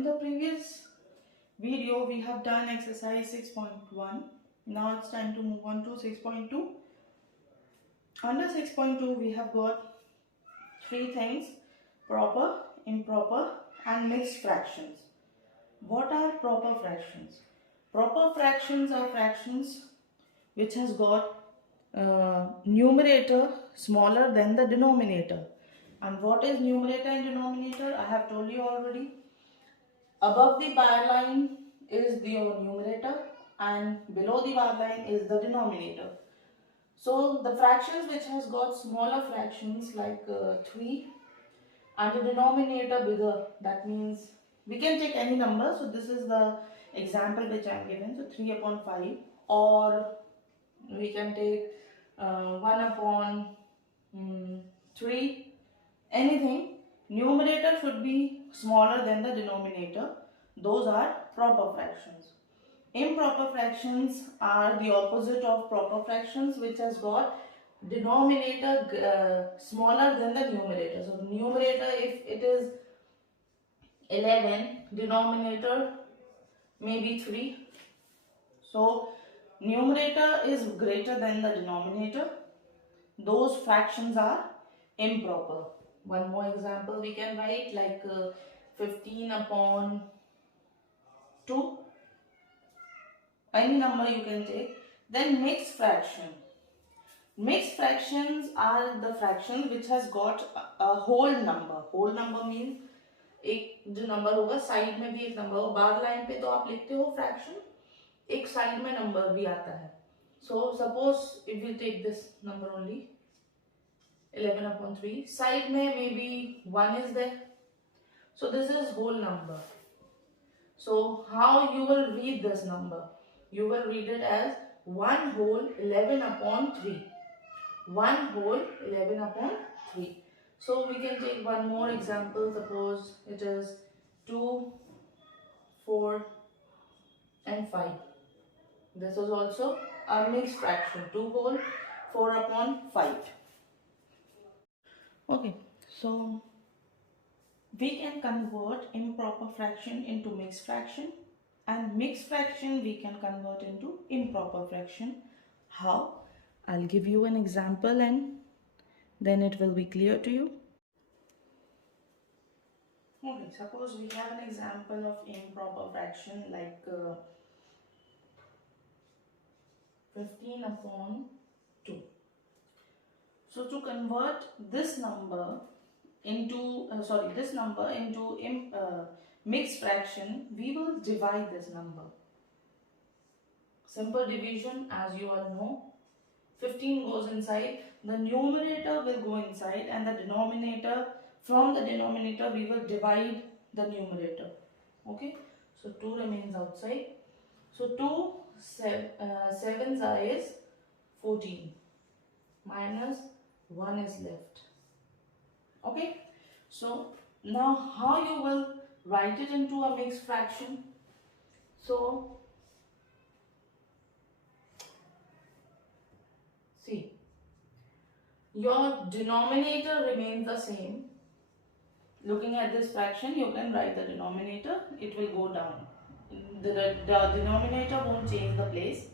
in the previous video we have done exercise 6.1. Now it's time to move on to 6.2. Under 6.2 we have got three things: proper, improper and mixed fractions. What are proper fractions? Proper fractions are fractions which has got numerator smaller than the denominator. And what is numerator and denominator? I have told you already. Above the bar line is the numerator and below the bar line is the denominator. So the fractions which has got smaller fractions like 3 and the denominator bigger, that means we can take any number. So this is the example which I am given. So 3 upon 5, or we can take 1 upon 3, anything. Numerator should be smaller than the denominator. Those are proper fractions. Improper fractions are the opposite of proper fractions, which has got denominator smaller than the numerator. So numerator, if it is 11, denominator may be 3. So numerator is greater than the denominator. Those fractions are improper. One more example we can write, like 15 upon 2. Any number you can take. Then mixed fraction. Mixed fractions are the fractions which has got a whole number. Whole number means एक जो number होगा side में भी एक number होगा. बार line पे तो आप लिखते हो फ्रैक्शन, एक साइड में नंबर भी आता है. So suppose if you take this number only 11 upon 3, side में maybe 1 is there. So this is whole number. So how you will read this number? You will read it as 1 whole 11 upon 3. 1 whole 11 upon 3. So we can take one more example. Suppose it is 2, 4 and 5. This is also a mixed fraction. 2 whole 4 upon 5. Okay, so we can convert improper fraction into mixed fraction, and mixed fraction we can convert into improper fraction. How? I'll give you an example and then it will be clear to you. Okay, suppose we have an example of improper fraction like 15 upon 2. So to convert this number into mixed fraction, we will divide this number. Simple division, as you all know. 15 goes inside, the numerator will go inside, and the denominator, from the denominator we will divide the numerator. Okay, so 2 remains outside. So 2 sevens is 14 minus 1 is left. Okay, so now how you will write it into a mixed fraction? So see, your denominator remains the same. Looking at this fraction, you can write the denominator, it will go down. The denominator won't change the place.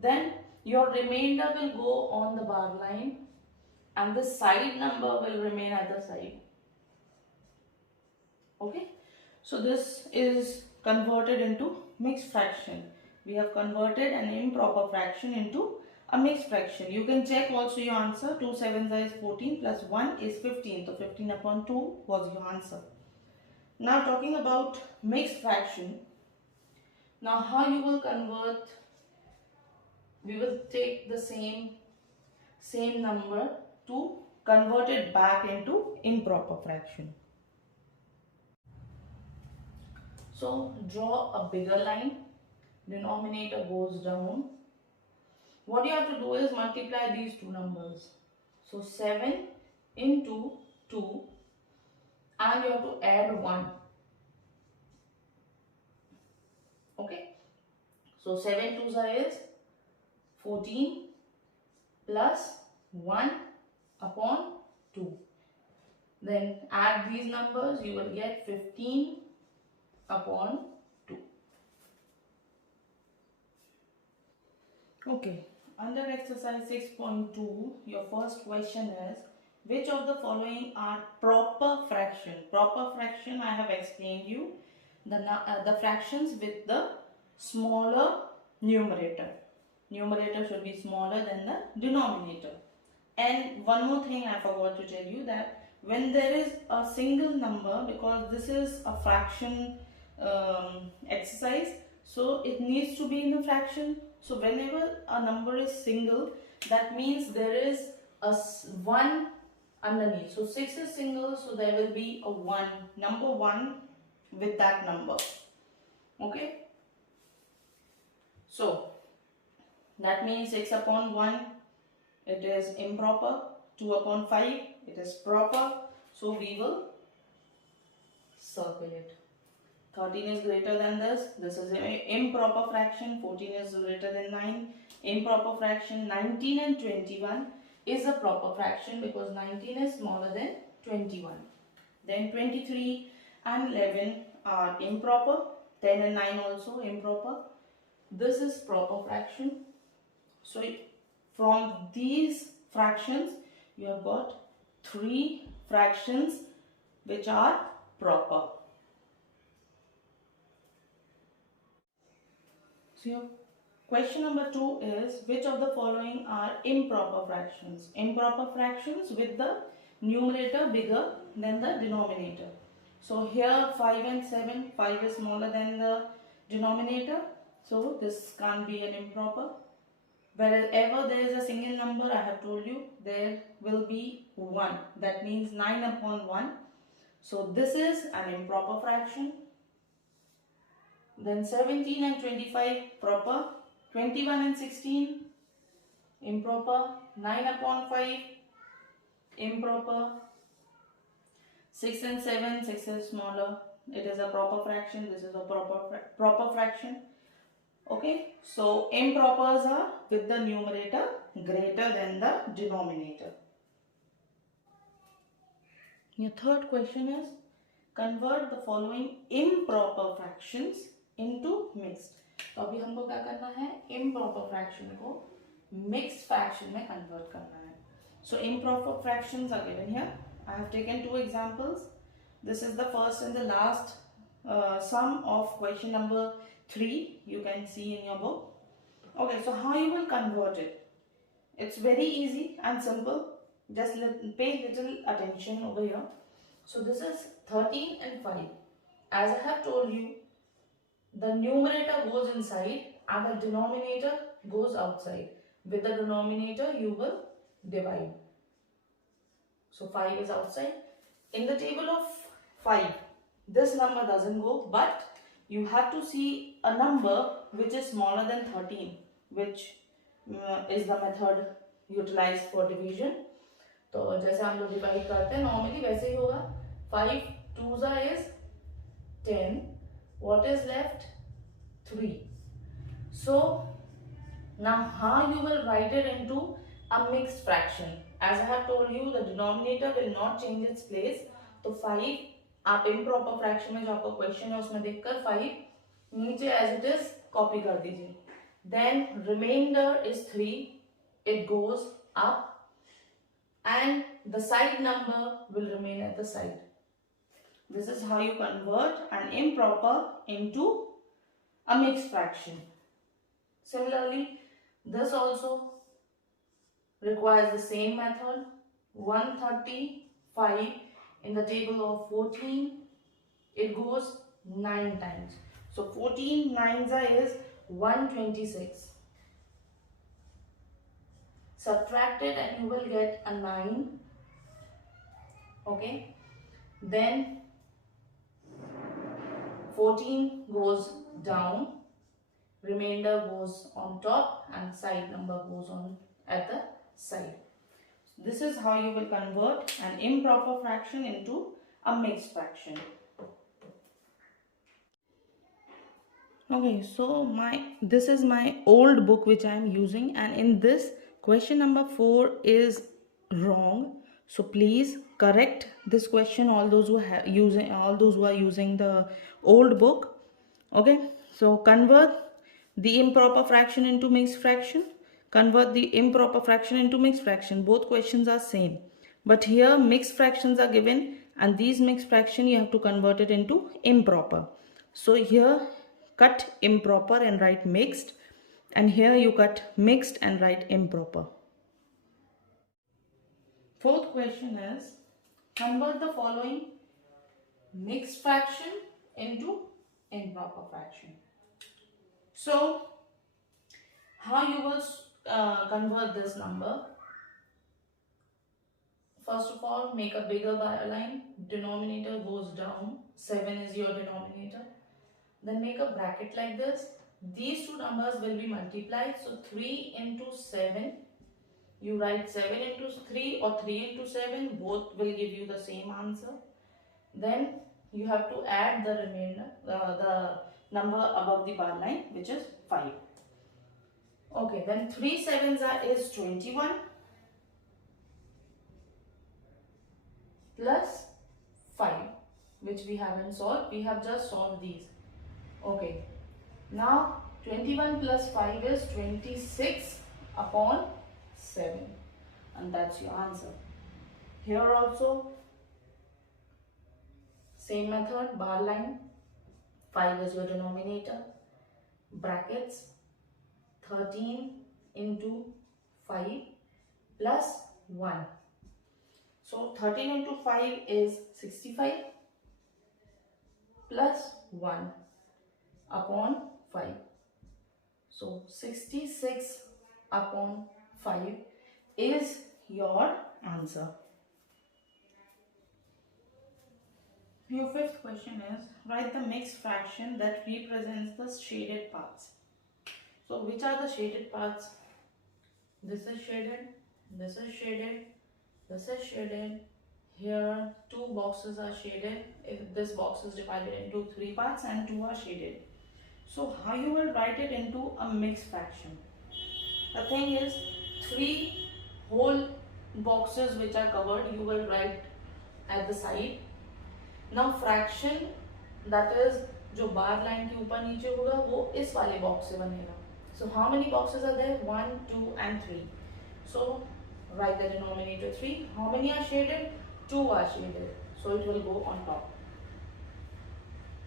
Then your remainder will go on the bar line and the side number will remain at the side. Okay, so this is converted into mixed fraction. We have converted an improper fraction into a mixed fraction. You can check also your answer. 2 sevens is 14 plus 1 is 15. So 15 upon 2 was your answer. Now talking about mixed fraction. Now how you will convert? We will take the same number to convert it back into improper fraction. So draw a bigger line. Denominator goes down. What you have to do is multiply these two numbers. So 7 into 2 and you have to add 1. Okay. So 7 twos is 14 plus 1 upon 2. Then add these numbers, you will get 15 upon 2. Okay, under exercise 6.2, your first question is, which of the following are proper fraction? Proper fraction, I have explained you, the fractions with the smaller numerator. Numerator should be smaller than the denominator. And one more thing I forgot to tell you, that when there is a single number, because this is a fraction exercise, so it needs to be in a fraction. So whenever a number is single, that means there is a 1 underneath. So 6 is single, so there will be a 1, number 1 with that number. Okay, so that means 6 upon 1, it is improper. 2 upon 5, it is proper. So we will circle it. 13 is greater than this. This is an improper fraction. 14 is greater than 9. Improper fraction. 19 and 21 is a proper fraction because 19 is smaller than 21. Then 23 and 11 are improper. 10 and 9 also improper. This is proper fraction. So from these fractions, you have got 3 fractions which are proper. So your question number 2 is, which of the following are improper fractions? Improper fractions with the numerator bigger than the denominator. So here 5 and 7, 5 is smaller than the denominator. So this can't be an improper. Wherever there is a single number, I have told you, there will be 1. That means 9 upon 1. So this is an improper fraction. Then 17 and 25 proper. 21 and 16 improper. 9 upon 5 improper. 6 and 7, 6 is smaller. It is a proper fraction. This is a proper fraction. Okay, so impropers are with the numerator greater than the denominator. Your third question is, convert the following improper fractions into mixed. तो अभी हमको क्या करना है, improper fraction को mixed fraction में convert करना है. So improper fractions are given here. I have taken 2 examples. This is the first and the last sum of question number 3. You can see in your book. Okay, so how you will convert it? It's very easy and simple. Just pay little attention over here. So this is 13 and 5. As I have told you, the numerator goes inside and the denominator goes outside. With the denominator, you will divide. So 5 is outside. In the table of 5, this number doesn't go, but you have to see a number which is smaller than 13, which is the method utilized for division. तो जैसे हम लोग divide करते हैं normally वैसे ही होगा. 5 2s is 10. What is left? 3. So now how you will write it into a mixed fraction? As I have told you, the denominator will not change its place. तो 5 आप improper fraction में जो आपको question है उसमें देखकर 5 नीचे as it is copy कर दीजिए. Then remainder is 3. It goes up and the side number will remain at the side. This is how you convert an improper into a mixed fraction. Similarly, this also requires the same method. 135 in the table of 14, it goes 9 times. So 14 9s is 126. Subtract it and you will get a 9. Okay. Then 14 goes down, remainder goes on top and side number goes on at the side. This is how you will convert an improper fraction into a mixed fraction. Okay, so this is my old book which I am using, and in this question number 4 is wrong. So please correct this question, all those who are using the old book. Okay, so convert the improper fraction into mixed fraction, convert the improper fraction into mixed fraction. Both questions are same, but here mixed fractions are given, and these mixed fraction you have to convert it into improper. So here cut improper and write mixed, and here you cut mixed and write improper. Fourth question is, convert the following mixed fraction into improper fraction. So how you will convert this number? First of all, make a bigger line. Denominator goes down. 7 is your denominator. Then make a bracket like this. These two numbers will be multiplied. So 3 into 7. You write 7 into 3 or 3 into 7. Both will give you the same answer. Then you have to add the remainder, the number above the bar line, which is 5. Okay, then 3 sevens is 21 plus 5, which we haven't solved. We have just solved these. Okay, now 21 plus 5 is 26 upon 7, and that's your answer. Here also same method, bar line, 5 is your denominator, brackets, 13 into 5 plus 1. So 13 into 5 is 65 plus 1 upon 5. So 66 upon 5 is your answer. Your fifth question is, write the mixed fraction that represents the shaded parts. So which are the shaded parts? This is shaded, this is shaded, this is shaded. Here 2 boxes are shaded. If this box is divided into 3 parts and 2 are shaded. So how you will write it into a mixed fraction? The thing is, 3 whole boxes which are covered, you will write at the side. Now fraction, that is जो बार line के ऊपर नीचे होगा वो इस वाले box से बनेगा. So how many boxes are there? 1, 2 and 3. So write the denominator 3. How many are shaded? 2 are shaded. So it will go on top.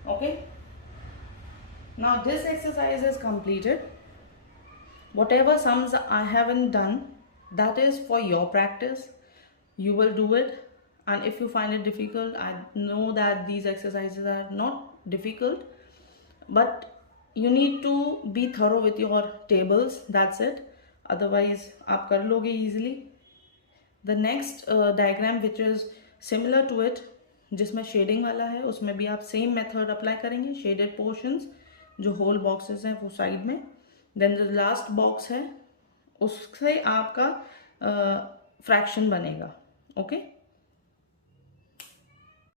Okay. Now this exercise is completed. Whatever sums I haven't done, that is for your practice. You will do it. And if you find it difficult, I know that these exercises are not difficult, but you need to be thorough with your tables. That's it. Otherwise, आप कर लोगे easily. The next diagram which is similar to it, जिसमें shading वाला है, उसमें भी आप same method apply करेंगे. Shaded portions, जो whole boxes हैं वो side में. Then the last box है, उससे आपका fraction बनेगा. Okay.